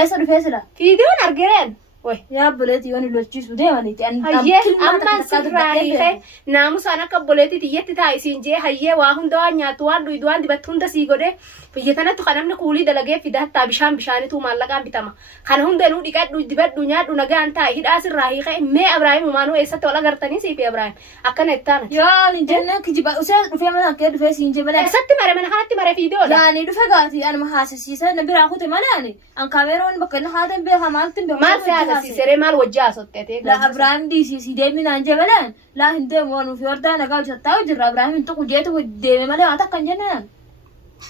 ايش الفيصلة فيديو نرجرين وي يا بلاتي وانا لو تشيس وديماني هيه أما سرّاني ناموس أنا كبولتي تيجي تايسين جه هيه واهم دوان نياتوان دويدوان دبتون تسيقوده فيجتنا تخانم نقولي دلقة في ده تابشان بشانة تو مالكان بتما خانهم دلو ديكات دبت دنيا دونجان تاي هدا سرّاهي خي ما إبراهيم ومانو إيسا تولا قرتني سيف إبراهيم أكن التانة يا نجنا كجبا وسأل في منا كده في سين جبلا ست مرة من هاتي مرة فيديو يعني دفعاتي أنا ما حاسسيسة نبي أخذ ملاني أن كاميرون بكرنا هذا بها مالتين بها مال سياسة سيسري مال وجه صوتته لا أبراهيم دي سي ديمين عن جبلان لا هندي وانو في أرض أنا قاعد شتاو جرا أبراهيم انتو كجيت وديمي ماله أتا كنجنا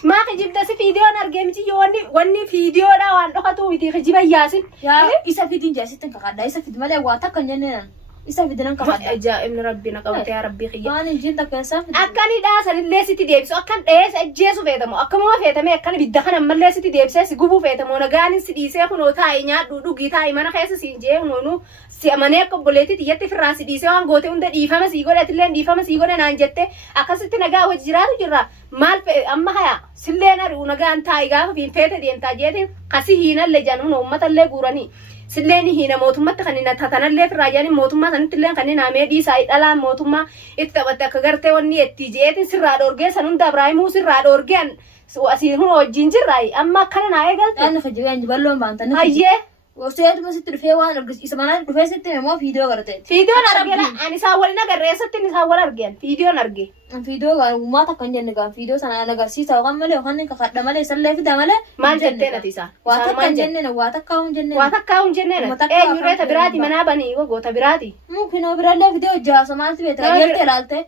ما خجيب ده فيديو نرجمتي يواني فيديو لا وان أخذوا يدي خجيب ياسين يا إيسا في دين جاسي تنكقدا إيسا في ماله واتا كنجنا إيسا في دين كقدا جاء ابن ربنا قوت يا ربي خيا وان الجين تكسر أكاني ده سن اللي ستي ديبسو أكان إيه سجيسو فيتمو أكمل ما فيتمو أكاني بدخن أمال اللي ستي ديبسو سجوبو فيتمو نجاني سديسه كنو تاي نيا دودو جيتاي ما نخيس سينجيه ونو سيامانه كبولتي تيجي في راس ديسه وان قوته وند ديفا ما سيقول أتلين ديفا ما سيقول أنا أنجته أكاسيت نجا وجرات جرا مال أما هيا سلنا رونجان تاي جا في فيته دين تاجيتين قاسي هنا اللي جانون أمة اللي قراني سلني هنا موتوما تخنينا تاتنا اللي في راجاني موتوما سنتلين خنينا ميدي سايد ألا موتوما اتبعت كغرتة وني اتجاهين سرّاد أورجان سنون دابرايمو سرّاد أورجان وأسيرهم وجينجر راي أما كنا نايقل أنا خجبان جبلهم بانتنا هيه وسيد بس ترفيه وانا رجس إسمانا ترفيه ستة ما فيديو قرأت فيديو نرجع أنا ساولنا قريسة تني ساول أرجع فيديو نرجع فيديو قال وما تكن جنة فيديو سنة أنا قاسي ساوغان ملي وخاني كخدم ملي سلّي في دملة ما جتنا تيسا واتكن جنة واتكاون جنة واتكاون جنة إيه يوري تبراتي منا بني وقو تبراتي ممكن أبرا فيديو جاسو مالتي بيترا جلت لالته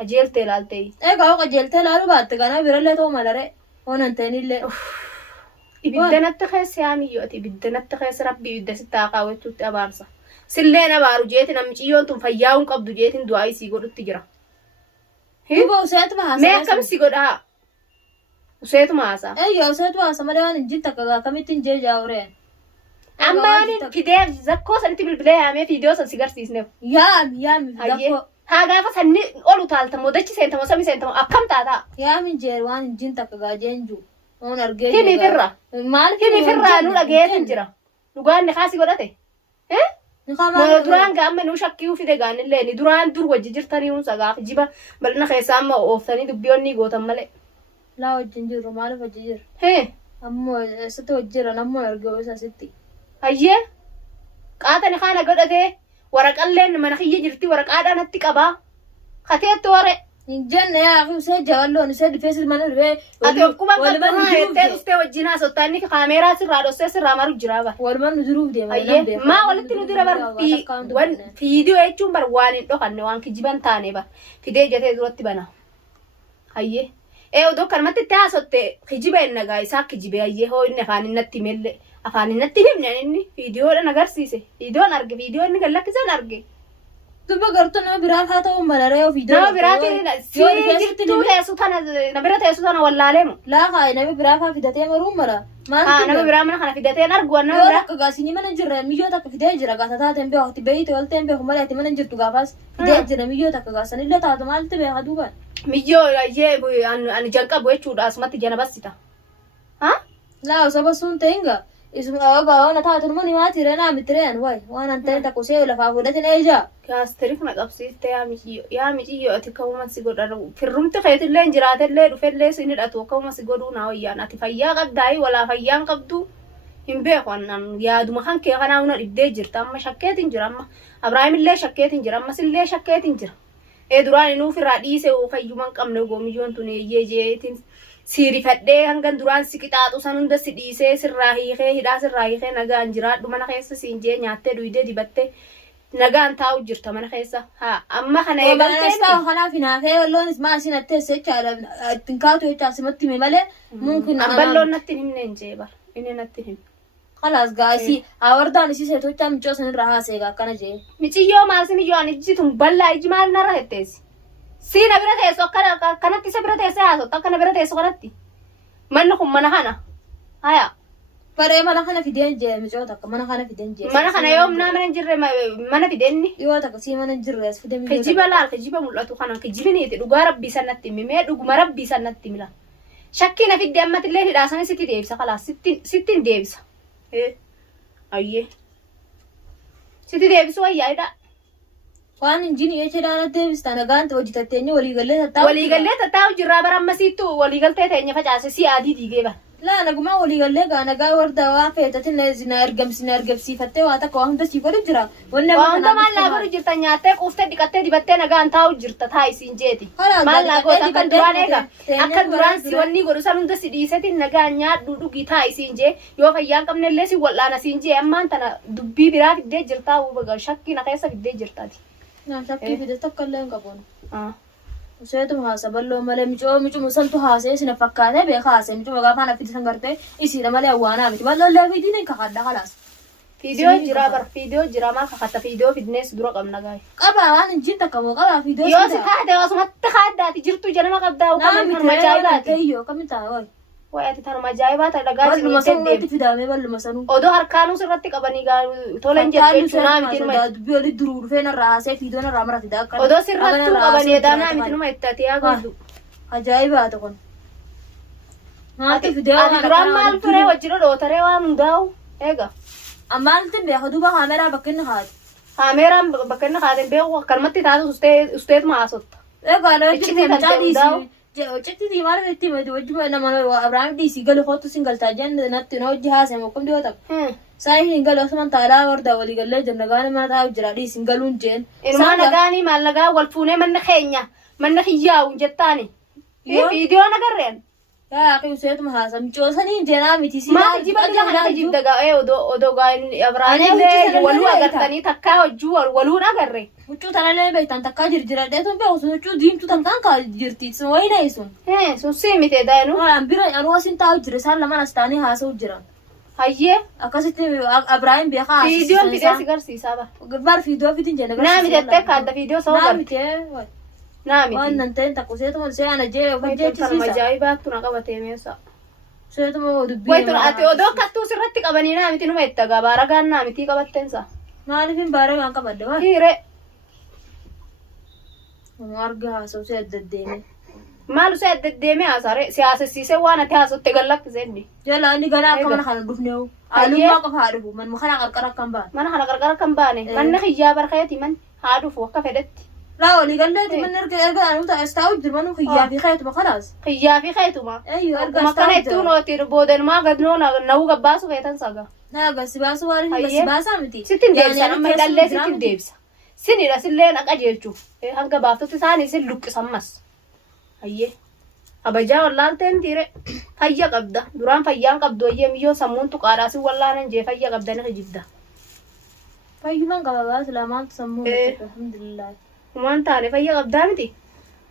قجيل تلالتي إيه قاو قجلت لالو بات كنا برا تو مالره هون أنتني اللي بدنا نتخيس يا ميوتي بدنا نتخيس ربي بدنا ستاقة وتوت أبارسة سلنا بارو جيتنا مجيون تم فياون قبض جيتن دعاء سيقول التجرا هو وسيت ما ما كم سيقول وسيت ما هذا أيوة وسيت ما سمعنا جيت كذا كم تنجي جاورين أما أنا في ده زكوس أنت بالبلاي أمي فيديو سنسيجار سيسنو يا هاي هذا فسني أولو تالت مودتش سنتم وسامي سنتم أكم تاتا يا من جيروان جيت كذا جنجو هون أرجع كمي فرّة مال كمي فرّة نولا جيت تنجرا لقان نخاسي قدرته ما دران قام منو شكيو في دجان اللي ندران دور وجه جرتني ونسقاف جيبا بلنا خيسام أوفتني دبيوني قوتم ملء لا وجنجر رومال وججر هه أمو ستوجر أنا أمو أرجع بس ستي هيه قاتني خانة قدرته ورق اللين من خيّ جرتي ورق أنا نتكبا خطيت ورق جنة يا أخي وسجّ والله نسد فيس المنور بيه أتوقع كمان تستوجينا ستاني كاميرا سرّادو سرّامارو جرابا والمن نزروب دي ما ولت ندير بر في وان فيديو يجون بر وان دوكان وان كجبان تاني با في ده جته دورتي بنا هيه إيه ودو كلمة تتاسوت كجبان نجاي ساك كجبان هيه هو إنه خان نتي مل أخان نتي هم يعني فيديو أنا قرصيسه فيديو نرجع فيديو إنه قال لك إذا نرجع تبى قرطنا نبرات هذا ومرة فيديو نبرات سيجتو تيسوتنا نبرات تيسوتنا ولا عليهم لا خاي نبرات في دتين مروم مرة ما نبرات من خنا في دتين أرجو أنا نبرات كقاسيني من الجرة ميجو تك في دجرة قاسة تنبه وقت بيت ولا تنبه هم لا تمن الجرة تقافس في دجرة ميجو تك قاسني لا تعد مال تبه هدوبا ميجو يا أنا جنكا بويشود أسمت جنا بس تا ها لا وسبسون تينغا اسمه أبغى أنا تعرف الماني ما ترى مترين واي وأنا أنت تكوسي ولا فاقولتني أيجا كاستريك ما قبسي يا ميجي أتكلم ما سيقول في الروم تخيط اللي إنجرات اللي رفع اللي سنير أتوقع ما سيقولوا ناوي أنا تفيا قداي ولا فيان قبضو هم بيخوان يا دوما خان كي أنا ونا إبدي جرت أما شكيت إنجر أما إبراهيم اللي شكيت إنجر أما سللي شكيت إنجر إيه دراني نو في رئيسه وفيجومان كم نقوم يجون توني يجيتين سيري فدي هنگن دران سكتاتو سنون دس ديسه سراهي خي هدا سراهي خي نغا انجرات دمنا خيس سينجي نياته دويده ديبته نغا انتاو جرت من خيسا ها اما خنا يغلتني خنا فينا في والله اسمع سنته سچ تنكاتو يتاسمت ميمله ممكن امبلو نتنم ننجيبر اني نتنم خلاص غاسي اوردان سي سيتوچا مچوسن راهاسيغا كنجي ميچيو ماسمي يوني جيتم بلا اجمال نرهتس سينا برate eso kanatti se برate eso aso takana برate eso kanatti mannukum manahana haya pare manahana fiden je mjota manahana fiden je manahana yom na man jirre mana fidenni yota kasi man jirre fiden mi kajiba la kajiba mulatu kana kajibini yete duga rabbi sanatti me duguma rabbi sanatti mila shakkina fidde ammat ille hidasan sitti deebsa khalas sittin deebsa Ayyee. Sitti deebisuu wayyaa'idha. Waan injini jechuudhaan deebistaa nagaan hojjetattee waliigallee tattaa'u. Waliigallee tattaa'u jirraa bara ammasiittu waliigaltee teenya facaase si adii diigee bara. Laa nagumaa waliigallee gaa nagaa warda waan feetatin sina argamsiifattee waa takka waa hunda sii godhu jira. Waa hunda maal laa godhu jirta nyaattee quuftee dhiqattee dibattee nagaan taa'u jirta taa'isiin jeeti. Maal laa goota akka duraan eega. Akka duraan si wanni godhu san hunda si dhiisetiin nagaan nyaadhu dhugii taa'isiin jee yoo fayyaan qabnellee si wal'aana siin jee ammaan tana dubbii biraa fiddee jirtaa shakkii na keessa fiddee jirtaati. Shakkii fide tokko illee hin qabuun. Seetu haasa balloo malee micuu musaltu haasee sina fakkaatee beekaa haasee micuu gaafa na fide san gartee isiidha malee awwaanaa miti balloo illee fidiin hin kakadda kalaas. Fiidiyoo jira bar fiidiyoo jira maal kakatta fiidiyoo fidnees dura qabna gaa'e. Qabaa waan injiin takka moo qabaa fiidiyoo. Yoo si taate osumatti kaaddaati jirtu janama qabdaa ukamin kan majaa'ilaati. Kayyoo kamitaa wayi. Wayaati tanuma ajaa'ibaa ta'e dhagaa si Balluma sanuu itti fidamee balluma sanuu. Odoo harkaanuu sirratti qabanii toleen jettee cunaa miti numa. Dubbii olii duruu dhufee narraa haasee fiidiyoo narraa marati daakkan. Odoo sirrattuu qabanii daanaa miti numa ittati yaa godhu. Ajaa'ibaa tokkon. Maati fiidiyoo Ati duraan maal ture wajjin dhootaree waan hundaa'u eega. Maaltiin beeka duuba kaameraa bakka inni haati. Kaameraan bakka inni haateen beeku akkanumatti taatu usteetuma haasotta. Egaa na wajjin mucaa dhiisii. Ciccitii maal itti mati wajjin nama Abiraam dhiisii galu kootu sin galtaa jenne natti na hojii haasee mokkam dhiyoo ta'a. Saayiin hin galu osuma taalaa wardaa waliigallee jenna gaanii mana taa'u jira dhiisiin galuun jeen. Ilmaa nagaanii maal nagaa wal fuunee manna keenya manna kiyyaa'u jettaani. Fiidiyoo nagarreen. Yaa akhi useetuma haasa micoosanii jeenaa miti si. Maal jiba kana jibda gaa'ee odoo gaa'in Abiraamillee waluu agartanii takkaa hojii waluu agarre. Huccuu tanallee beektan takkaa jirjiradhee tun beeku sun huccuu diimtuu takkaan kaa jirti sun wayina sun. Sun sii mite daa'inu. Waan bira anuu asin taa'u jira isaan lamaan as ta'anii haasa'u jiran. Hayyee. Akkasitti Abiraam beekaa haasa'u. Fiidiyoon fidee si garsiisaa bara. Bar fiidiyoo fidin jenna garsiisaa. Naa mitettee kaadda fiidiyoo sa'u garti. Naa mitee. Naa miti. Waan nan ta'in takku seetuma se'ana jee hojjeechisiisa. Kan ajaa'ibaattu na qabatee meessa. Seetuma dubbii. Waytu ati odoo kattuu sirratti qabanii naa miti numa itti agaa baaragaan naa mitii qabatteensa. Maaliifin baaragaan qabadde waa? Hiire. Arga haasa'u si addaddeeme. Maal usee addaddeeme haasare siyaasessiisee waan ati haasotte gallakkiseenni. Jala inni ganaa akka mana kana dhufneewu. Alummaa qofa haa dhufu manuma kana qarqara kan baane. Mana kana qarqara kan baane manni kiyyaa barkeeti man haa dhufu akka fedhetti. Laa waliigalleeti manni erga anuu ta'es taa'u jiru manuu kiyyaa fi keetuma kanaas. Kiyyaa fi keetuma. Erga makana ittuu nooti boodanumaa gadnoo na'uu gabbaasu feetan saga. Naa gasi baasu waan hin gasi baasaa miti. Sittin deebisa nama hidhallee sittin deebisa. Sinidha sillee naqa jechuuf hanga baaftoti isaanii sin luqqisammas. Hayyee. Abajaa wallaalteen tiire fayya qabda. Duraan fayyaan qabdu hayyee miyyoo sammuun tuqaadhaa sin wallaanan jee fayya qabda ni hijibda. Fayyumaan qaba baas lamaantu sammuu alhamdulillah. Waan taane fayya qabdaa miti.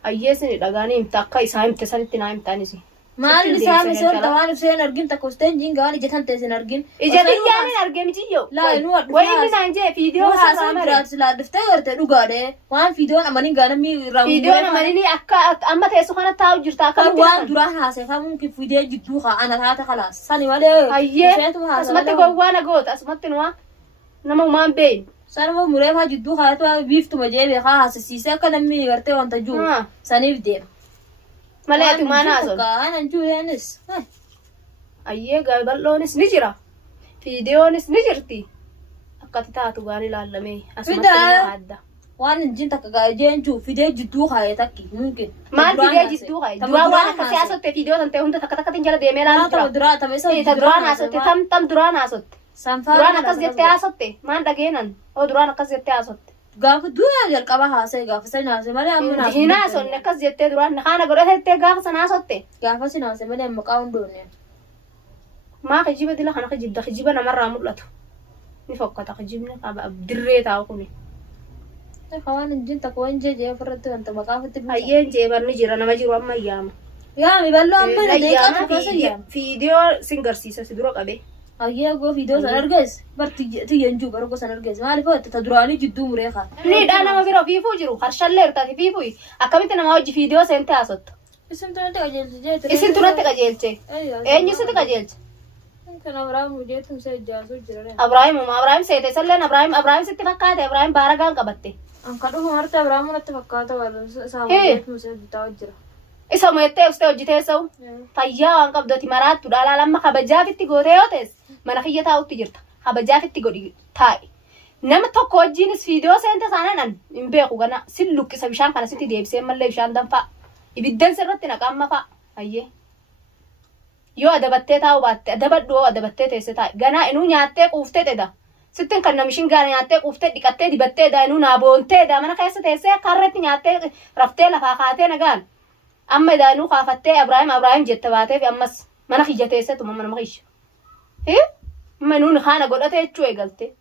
Hayyee sin dhagaanii himta akka isaa himte sanitti naa himtaanis. Maal isaa misoon tawaan ibseen argin takka usteen jiin gawaan ijatan teessin argin. Ija biyyaan hin argee mitiyyoo. Laa inuu addu. Wayi inni naan jee fiidiyoo haasaa jiraatu silaa dhuftee garte dhugaadhe waan fiidiyoon amaniin gaanamii irraa fiidiyoon amaniin akka amma teessu kana taa'u jirta akka waan duraan haasefamuun fiidiyoo jidduu kaa'ana taate kalaas sani malee. Hayyee asumatti gowwaana goota asumatti nuwa nama umaan beeyin. Sanuma mureefaa jidduu kaayatu biiftuma jee beekaa haasisiisee akka namni gartee wanta jiru saniif deema. Malee ati maana haasofne. Kaan juuyanis. Hayyee bal'oonis ni jira. Fiidiyoonis ni jirti. Akkati taatu gaan ilaallamee asumatti nama adda. Waan injiin takka gaajeen juu fidee jidduu kaayee takki mungkin. Maal fidee jidduu kaayee? Duraan waan akkasii haasotte fiidiyoo tan ta'e hunda takka takkatiin jala deemee ilaaluu jira. Duraa tame isa duraan haasotte tam duraan haasotte. Duraan akkas jettee haasotte maan dhageenan oo duraan akkas jettee haasotte. Gaafa duraa jalqaba haasee gaafa sana haasee malee amma naaf. Hin haasonne akkas jettee duraan haana godhatettee gaafa sana haasotte. Gaafa sana haasee malee amma qaawun doonee. Maa kijiba dila kana kijibda kijiba namarraa mul'atu. Ni fokkata kijibni dirree taa'u kuni. Waan injiin takka waan jee ofirratti wanta maqaafatti buusa. Hayyeen jeebarni jira nama jiru amma yaama. Yaami bal'oo amma deeqaa fakkaasa yaama. Fiidiyoo sin garsiisa si dura qabe. Hayyee goo fiidiyoo san argees tiyyan juu garuu san argees maaliif ootte ta duraanii jidduu muree kaa. Niidhaa nama biroo fiifuu jiru harshallee irtaati fiifuu akkamitti nama hojii fiidiyoo seente haasottu. Isin tunatti qajeelche jeetu. Isin tunatti qajeelche. Eenyu sitti qajeelche. Kan Abiraam jeetum se ijaasuu jira. Abiraam seete salleen Abiraam sitti fakkaate Abiraam baaragaan qabatte. Anka dhufu marti Abiraam natti fakkaata waan saamujeetum se bitaa jira. Isa mo'ettee ustee hojjitee sa'u fayyaa waan qabdoti maraattu dhaalaa lamma kabajaafitti gootee yoo ta'es mana kiyya taa'utti jirta habajaafitti godhi taa'i nama tokko wajjiinis fiidiyoo seente saanan hin beeku gana sin luqqisa bishaan kana sitti deebisee mallee bishaan danfaa ibiddan sirratti naqamma fa'a hayyee yoo adabattee taa'u baatte adabadhu adabattee teesse taa'i ganaa inuu nyaattee quuftee dhedha sittin kan namishin gaara nyaattee quuftee dhiqattee dibattee dha inuu naaboontee dha mana keessa teessee akka harreetti nyaattee raftee lafaa kaatee nagaan amma idaanuu kaafattee Abrahaam jette baateef ammas mana kiyya teesseetu mana makiyya manuun haana godhatee jechuu eegalte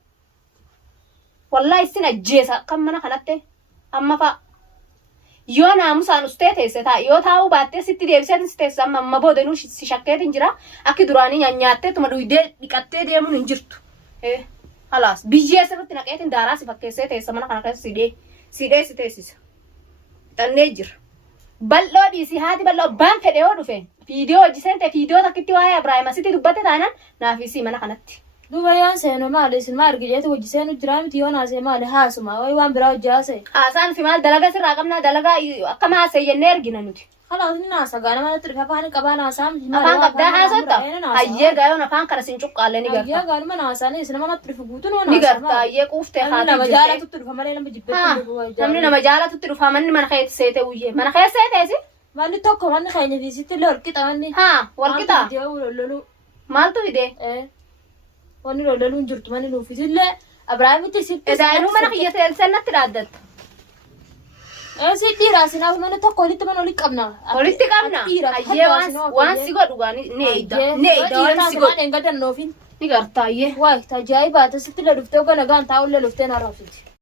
wallahi isin ajjeesa kan mana kanatte amma fa'a yoo naamusaan ustee teesse ta'a yoo taa'uu baattee sitti deebisee si teesse amma boodanuu si shakkeetiin jira akki duraanii nyaattee tuma dhuydee dhiqattee deemuun hin jirtu halaas biyyee sirriitti naqeetiin daaraa si fakkeessee teessa mana kana keessa sidhee si teessisa xannee jira bal'oo dhiisii haati bal'oo abbaan fedhe yoo dhufe fiidiyoo hojjiseen ta'e fiidiyoo takkitti waa'ee Abrahaam asitti dubbate taanaan naafisii mana kanatti. Duuba yoon seenu maali isin maal argijeetu hojjiseen jira miti yoon haasee maali haasuma wayi waan biraa hojjaa haasee. Haasaan fi maal dalagaa sirraa qabnaa dalagaa akkam haasee jennee argina nuti. Kalaas ni naasa gaana manatti dhufe afaan qabaan haasaan. Afaan qabdaa haasotta hayyee gaayoon afaan kana sin cuqqaalle ni garta. Hayyee gaanuma naasaan isin manatti dhufe guutuun waan ni garta hayyee quuftee haati nama jaalatutti dhufa malee nama jibbeetti namni nama jaalatutti dhufa manni mana keessa seete uyyee mana keessa seeteesi. Manni tokko manni keenya fi sitti illee walqixa manni. Walqixa. Maaltu fidee? Wanni lololuun jirtu manni nuufis illee Abrahaamitti sitti. Edaanuu mana kiyya seenatti dhaaddatta. Si dhiiraa sinaaf mana tokko walitti mana walitti qabna. Walitti qabna. Hayyee waan si godhu gaani ni eeyda. Ni eeyda waan si godhu. Ni garta hayyee. Waay tajaajiba sitti illee dhuftee ogana gaan taa'ullee dhuftee na raabsiti.